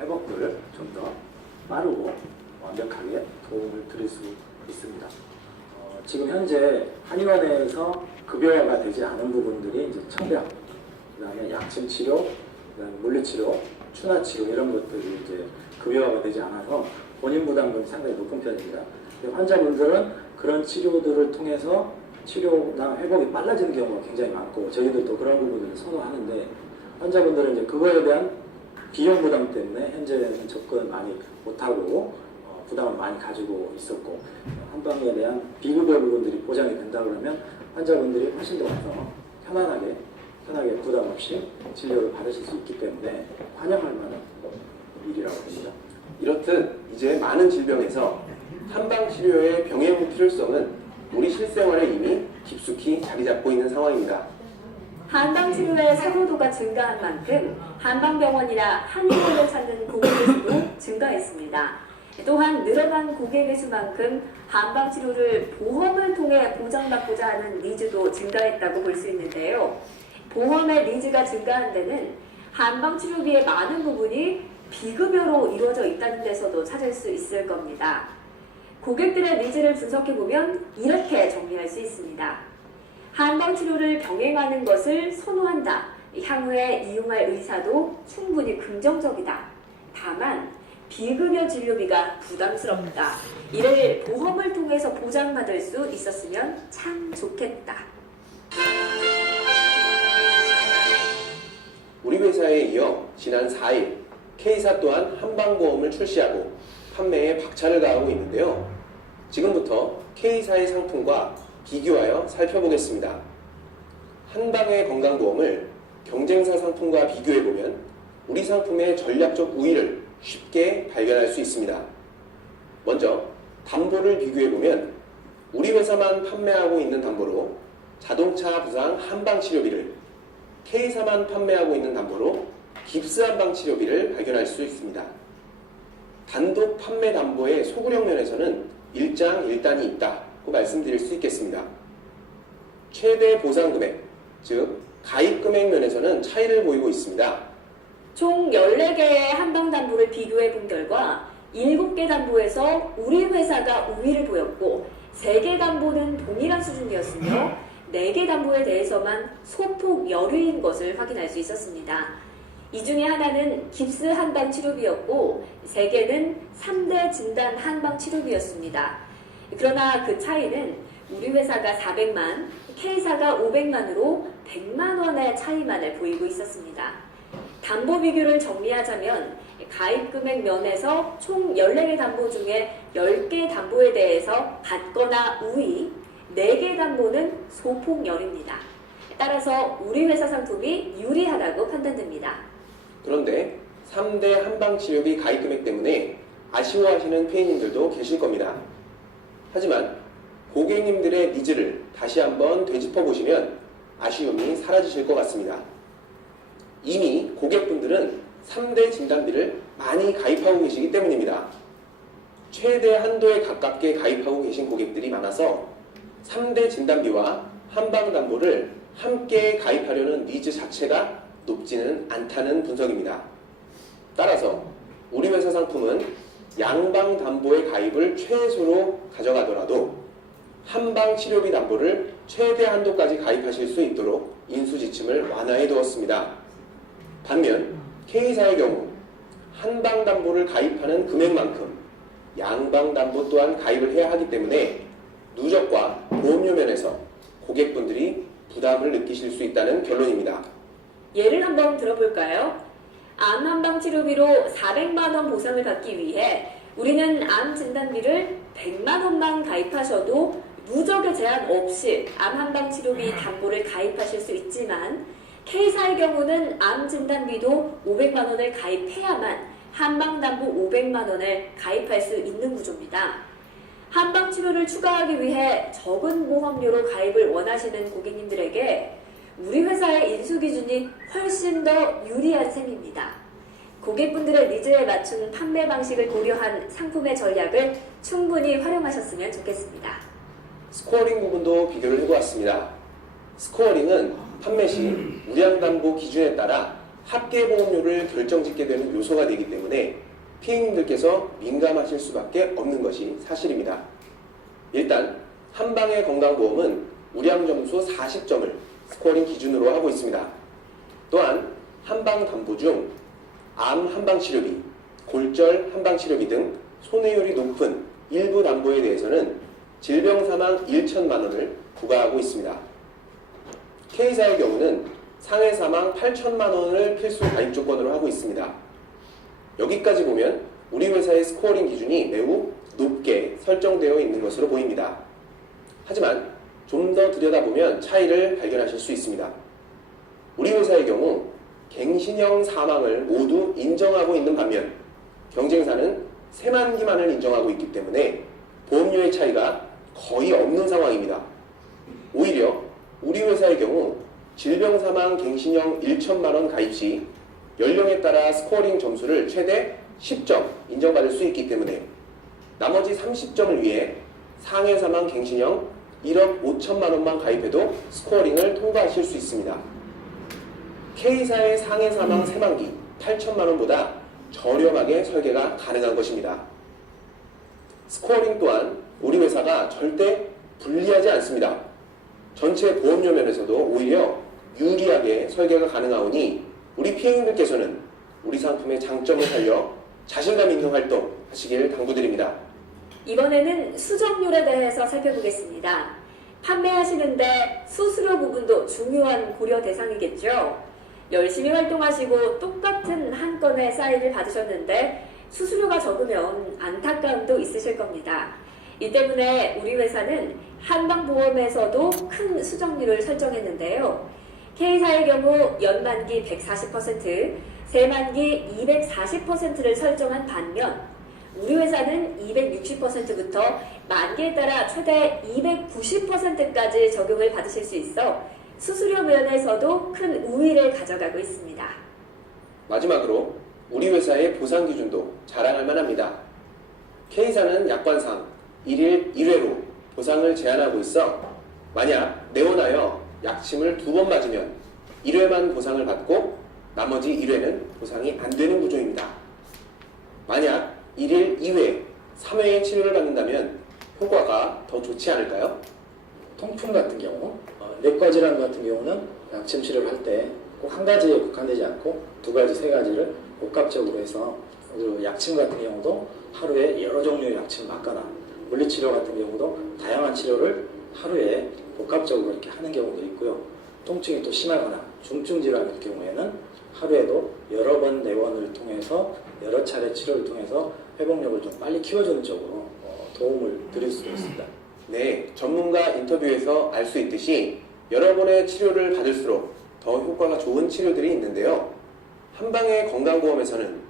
회복을 좀 더 빠르고 완벽하게 도움을 드릴 수 있습니다. 지금 현재 한의원에서 급여화가 되지 않은 부분들이 이제 청력, 그다음에 약침 치료, 그다음에 물리치료, 추나치료 이런 것들이 이제 급여화가 되지 않아서 본인 부담금이 상당히 높은 편입니다. 환자분들은 그런 치료들을 통해서 치료나 회복이 빨라지는 경우가 굉장히 많고 저희들도 그런 부분을 선호하는데 환자분들은 이제 그거에 대한 비용 부담 때문에 현재는 접근을 많이 못하고 부담을 많이 가지고 있었고 한방에 대한 비급여 부분들이 보장이 된다 그러면 환자분들이 훨씬 더 편안하게 부담 없이 진료를 받으실 수 있기 때문에 환영할 만한 일이라고 봅니다. 이렇듯 이제 많은 질병에서 한방치료의 병행 필요성은 우리 실생활에 이미 깊숙이 자리 잡고 있는 상황입니다. 한방치료의 사고도가 증가한 만큼 한방병원이나 한의원을 찾는 고객의 수도 증가했습니다. 또한 늘어난 고객의 수만큼 한방치료를 보험을 통해 보장받고자 하는 니즈도 증가했다고 볼 수 있는데요. 보험의 니즈가 증가한 데는 한방치료비의 많은 부분이 비급여로 이루어져 있다는 데서도 찾을 수 있을 겁니다. 고객들의 니즈를 분석해보면 이렇게 정리할 수 있습니다. 한방치료를 병행하는 것을 선호한다. 향후에 이용할 의사도 충분히 긍정적이다. 다만 비급여 진료비가 부담스럽다. 이를 보험을 통해서 보장받을 수 있었으면 참 좋겠다. 우리 회사에 이어 지난 4일 K사 또한 한방보험을 출시하고 판매에 박차를 가하고 있는데요. 지금부터 K사의 상품과 비교하여 살펴보겠습니다. 한방의 건강보험을 경쟁사 상품과 비교해보면 우리 상품의 전략적 우위를 쉽게 발견할 수 있습니다. 먼저 담보를 비교해보면 우리 회사만 판매하고 있는 담보로 자동차 부상 한방치료비를, K사만 판매하고 있는 담보로 깁스 한방치료비를 발견할 수 있습니다. 단독 판매 담보의 소구력 면에서는 일장일단이 있다고 말씀드릴 수 있겠습니다. 최대 보상금액, 즉 가입금액 면에서는 차이를 보이고 있습니다. 총 14개의 한방담보를 비교해본 결과 7개 담보에서 우리 회사가 우위를 보였고 3개 담보는 동일한 수준이었으며 4개 담보에 대해서만 소폭 열의인 것을 확인할 수 있었습니다. 이 중에 하나는 깁스 한방 치료비였고 3개는 3대 진단 한방 치료비였습니다. 그러나 그 차이는 우리 회사가 400만, K사가 500만으로 100만 원의 차이만을 보이고 있었습니다. 담보 비교를 정리하자면 가입금액 면에서 총 14개 담보 중에 10개 담보에 대해서 같거나 우위, 4개 담보는 소폭 열입니다. 따라서 우리 회사 상품이 유리하다고 판단됩니다. 그런데 3대 한방치료비 가입금액 때문에 아쉬워하시는 피해님들도 계실 겁니다. 하지만 고객님들의 니즈를 다시 한번 되짚어보시면 아쉬움이 사라지실 것 같습니다. 이미 고객분들은 3대 진단비를 많이 가입하고 계시기 때문입니다. 최대 한도에 가깝게 가입하고 계신 고객들이 많아서 3대 진단비와 한방담보를 함께 가입하려는 니즈 자체가 높지는 않다는 분석입니다. 따라서 우리 회사 상품은 양방담보의 가입을 최소로 가져가더라도 한방치료비 담보를 최대 한도까지 가입하실 수 있도록 인수지침을 완화해 두었습니다. 반면 K사의 경우 한방담보를 가입하는 금액만큼 양방담보 또한 가입을 해야 하기 때문에 누적과 보험료 면에서 고객분들이 부담을 느끼실 수 있다는 결론입니다. 예를 한번 들어볼까요? 암 한방 치료비로 400만 원 보상을 받기 위해 우리는 암 진단비를 100만 원만 가입하셔도 누적의 제한 없이 암 한방 치료비 담보를 가입하실 수 있지만 K사의 경우는 암 진단비도 500만 원을 가입해야만 한방 담보 500만 원을 가입할 수 있는 구조입니다. 한방 치료를 추가하기 위해 적은 보험료로 가입을 원하시는 고객님들에게 우리 회사의 인수 기준이 훨씬 더 유리한 셈입니다. 고객분들의 니즈에 맞춘 판매 방식을 고려한 상품의 전략을 충분히 활용하셨으면 좋겠습니다. 스코어링 부분도 비교를 해보았습니다. 스코어링은 판매 시 우량담보 기준에 따라 합계보험료를 결정짓게 되는 요소가 되기 때문에 피해님들께서 민감하실 수밖에 없는 것이 사실입니다. 일단 한방의 건강보험은 우량점수 40점을 스코어링 기준으로 하고 있습니다. 또한 한방담보 중 암 한방치료비, 골절 한방치료비 등 손해율이 높은 일부 담보에 대해서는 질병사망 1천만 원을 부과하고 있습니다. K사의 경우는 상해사망 8천만 원을 필수 가입 조건으로 하고 있습니다. 여기까지 보면 우리 회사의 스코어링 기준이 매우 높게 설정되어 있는 것으로 보입니다. 하지만 좀 더 들여다보면 차이를 발견하실 수 있습니다. 우리 회사의 경우 갱신형 사망을 모두 인정하고 있는 반면 경쟁사는 세만기만을 인정하고 있기 때문에 보험료의 차이가 거의 없는 상황입니다. 오히려 우리 회사의 경우 질병사망 갱신형 1천만 원 가입 시 연령에 따라 스코어링 점수를 최대 10점 인정받을 수 있기 때문에 나머지 30점을 위해 상해사망 갱신형 1억 5천만 원만 가입해도 스코어링을 통과하실 수 있습니다. K사의 상해사망 새만기 8천만 원보다 저렴하게 설계가 가능한 것입니다. 스코어링 또한 우리 회사가 절대 불리하지 않습니다. 전체 보험료 면에서도 오히려 유리하게 설계가 가능하오니 우리 피해인들께서는 우리 상품의 장점을 살려 자신감 있는 활동 하시길 당부드립니다. 이번에는 수정률에 대해서 살펴보겠습니다. 판매하시는데 수수료 부분도 중요한 고려 대상이겠죠. 열심히 활동하시고 똑같은 한 건의 사인을 받으셨는데 수수료가 적으면 안타까움도 있으실 겁니다. 이 때문에 우리 회사는 한방보험에서도 큰 수정률을 설정했는데요. K사의 경우 연만기 140%, 세만기 240%를 설정한 반면 우리 회사는 260%부터 만기에 따라 최대 290%까지 적용을 받으실 수 있어 수수료 면에서도 큰 우위를 가져가고 있습니다. 마지막으로 우리 회사의 보상 기준도 자랑할 만합니다. K사는 약관상 1일 1회로 보상을 제한하고 있어 만약 내원하여 약침을 2번 맞으면 1회만 보상을 받고 나머지 1회는 보상이 안 되는 구조입니다. 만약 1일 2회, 3회의 치료를 받는다면 효과가 더 좋지 않을까요? 통풍 같은 경우, 내과 질환 같은 경우는 약침 치료를 할 때 꼭 한 가지에 국한되지 않고 2가지, 3가지를 복합적으로 해서 그리고 약침 같은 경우도 하루에 여러 종류의 약침을 맞거나 물리치료 같은 경우도 다양한 치료를 하루에 복합적으로 이렇게 하는 경우도 있고요. 통증이 또 심하거나 중증 질환일 경우에는 하루에도 여러 번 내원을 통해서 여러 차례 치료를 통해서 회복력을 좀 빨리 키워주는 쪽으로 도움을 드릴 수도 있습니다. 네, 전문가 인터뷰에서 알 수 있듯이 여러 번의 치료를 받을수록 더 효과가 좋은 치료들이 있는데요. 한방의 건강보험에서는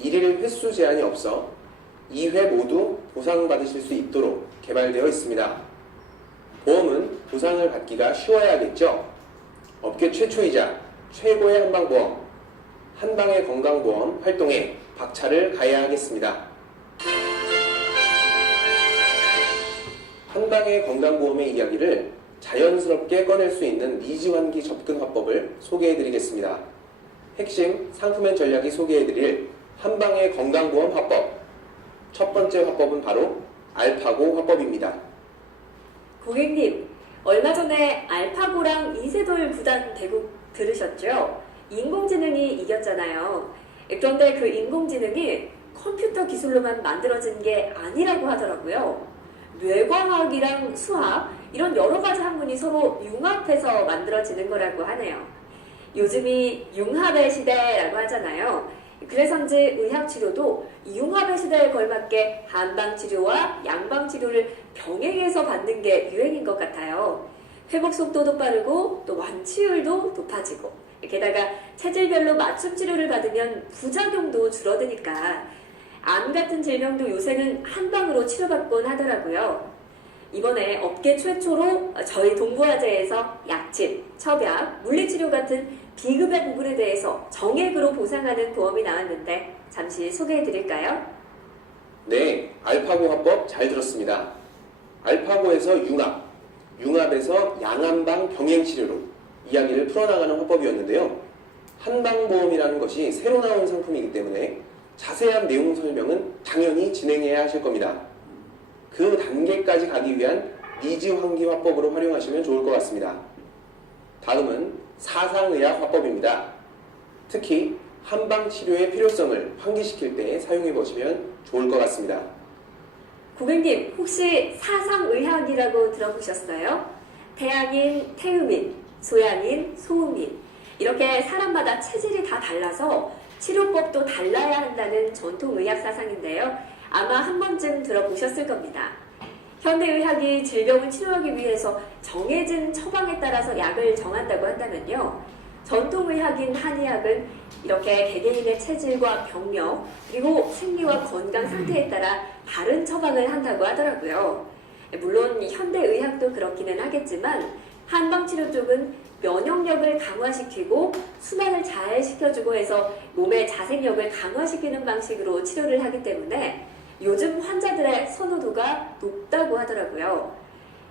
1일 횟수 제한이 없어 2회 모두 보상받으실 수 있도록 개발되어 있습니다. 보험은 보상을 받기가 쉬워야겠죠. 업계 최초이자 최고의 한방보험, 한방의 건강보험 활동에 박차를 가해야 하겠습니다. 한방의 건강보험의 이야기를 자연스럽게 꺼낼 수 있는 미지환기 접근 화법을 소개해드리겠습니다. 핵심 상품의 전략이 소개해드릴 한방의 건강보험 화법. 첫 번째 화법은 바로 알파고 화법입니다. 고객님, 얼마 전에 알파고랑 이세돌 구단 대국 들으셨죠? 인공지능이 이겼잖아요. 그런데 그 인공지능이 컴퓨터 기술로만 만들어진 게 아니라고 하더라고요. 뇌과학이랑 수학, 이런 여러 가지 학문이 서로 융합해서 만들어지는 거라고 하네요. 요즘이 융합의 시대라고 하잖아요. 그래서인지 의학치료도 융합의 시대에 걸맞게 한방치료와 양방치료를 병행해서 받는 게 유행인 것 같아요. 회복 속도도 빠르고 또 완치율도 높아지고 게다가 체질별로 맞춤 치료를 받으면 부작용도 줄어드니까 암 같은 질병도 요새는 한방으로 치료받곤 하더라고요. 이번에 업계 최초로 저희 동부화재에서 약침, 첩약, 물리치료 같은 비급여 부분에 대해서 정액으로 보상하는 보험이 나왔는데 잠시 소개해드릴까요? 네, 알파고 화법 잘 들었습니다. 알파고에서 융합, 융합에서 양한방 병행치료로 이야기를 풀어나가는 화법이었는데요. 한방보험이라는 것이 새로 나온 상품이기 때문에 자세한 내용 설명은 당연히 진행해야 하실 겁니다. 그 단계까지 가기 위한 니즈 환기 화법으로 활용하시면 좋을 것 같습니다. 다음은 사상의학 화법입니다. 특히 한방치료의 필요성을 환기시킬 때 사용해 보시면 좋을 것 같습니다. 고객님, 혹시 사상의학이라고 들어보셨어요? 태양인, 태음인, 소양인, 소음인 이렇게 사람마다 체질이 다 달라서 치료법도 달라야 한다는 전통의학 사상인데요. 아마 한 번쯤 들어보셨을 겁니다. 현대의학이 질병을 치료하기 위해서 정해진 처방에 따라서 약을 정한다고 한다면요. 전통의학인 한의학은 이렇게 개개인의 체질과 병력 그리고 생리와 건강 상태에 따라 다른 처방을 한다고 하더라고요. 물론 현대의학도 그렇기는 하겠지만 한방치료 쪽은 면역력을 강화시키고 순환을 잘 시켜주고 해서 몸의 자생력을 강화시키는 방식으로 치료를 하기 때문에 요즘 환자들의 선호도가 높다고 하더라고요.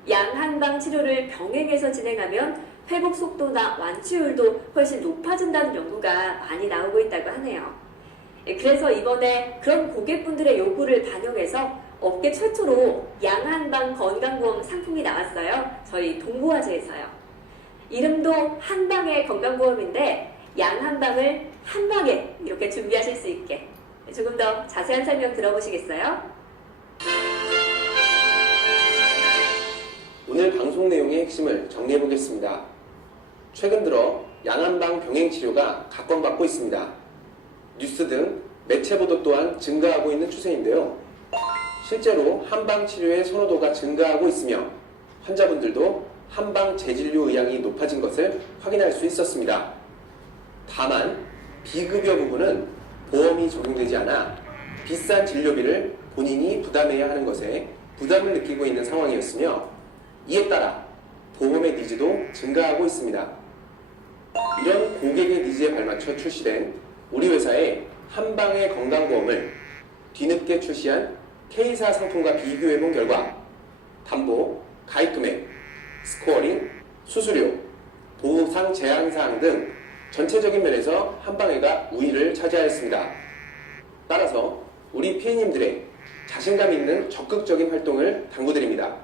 양한방 치료를 병행해서 진행하면 회복 속도나 완치율도 훨씬 높아진다는 연구가 많이 나오고 있다고 하네요. 그래서 이번에 그런 고객분들의 요구를 반영해서 업계 최초로 양한방 건강보험 상품이 나왔어요. 저희 동부화재에서요. 이름도 한방의 건강보험인데 양한방을 한방에 이렇게 준비하실 수 있게 조금 더 자세한 설명 들어보시겠어요? 오늘 방송 내용의 핵심을 정리해 보겠습니다. 최근 들어 양한방 병행 치료가 각광받고 있습니다. 뉴스 등 매체 보도 또한 증가하고 있는 추세인데요. 실제로 한방 치료의 선호도가 증가하고 있으며 환자분들도 한방 재진료 의향이 높아진 것을 확인할 수 있었습니다. 다만 비급여 부분은 보험이 적용되지 않아 비싼 진료비를 본인이 부담해야 하는 것에 부담을 느끼고 있는 상황이었으며 이에 따라 보험의 니즈도 증가하고 있습니다. 이런 고객의 니즈에 발맞춰 출시된 우리 회사의 한방의 건강보험을 뒤늦게 출시한 K사 상품과 비교해본 결과 담보, 가입금액, 스코어링, 수수료, 보상 제한사항 등 전체적인 면에서 한방회가 우위를 차지하였습니다. 따라서 우리 피디님들의 자신감 있는 적극적인 활동을 당부드립니다.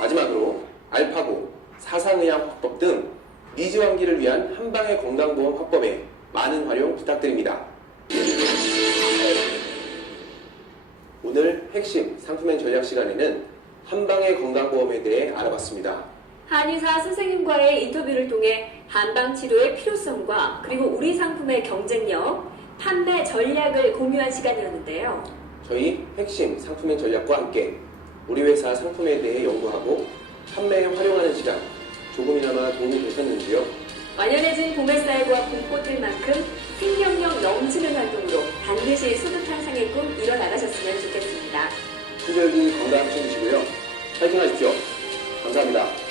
마지막으로 알파고, 사상의학 화법 등 니즈 환기를 위한 한방의 건강보험 화법에 많은 활용 부탁드립니다. 오늘 핵심 상품의 전략 시간에는 한방의 건강보험에 대해 알아봤습니다. 한의사 선생님과의 인터뷰를 통해 한방치료의 필요성과 그리고 우리 상품의 경쟁력, 판매 전략을 공유한 시간이었는데요. 저희 핵심 상품의 전략과 함께 우리 회사 상품에 대해 연구하고 판매에 활용하는 시간 조금이나마 도움이 되셨는지요? 완연해진 봄햇살과 봄꽃들만큼 생명력 넘치는 활동으로 반드시 소득한 상의 꿈 이뤄나가셨으면 좋겠습니다. 힘들기 건강 챙기시고요. 파이팅 하십시오. 감사합니다.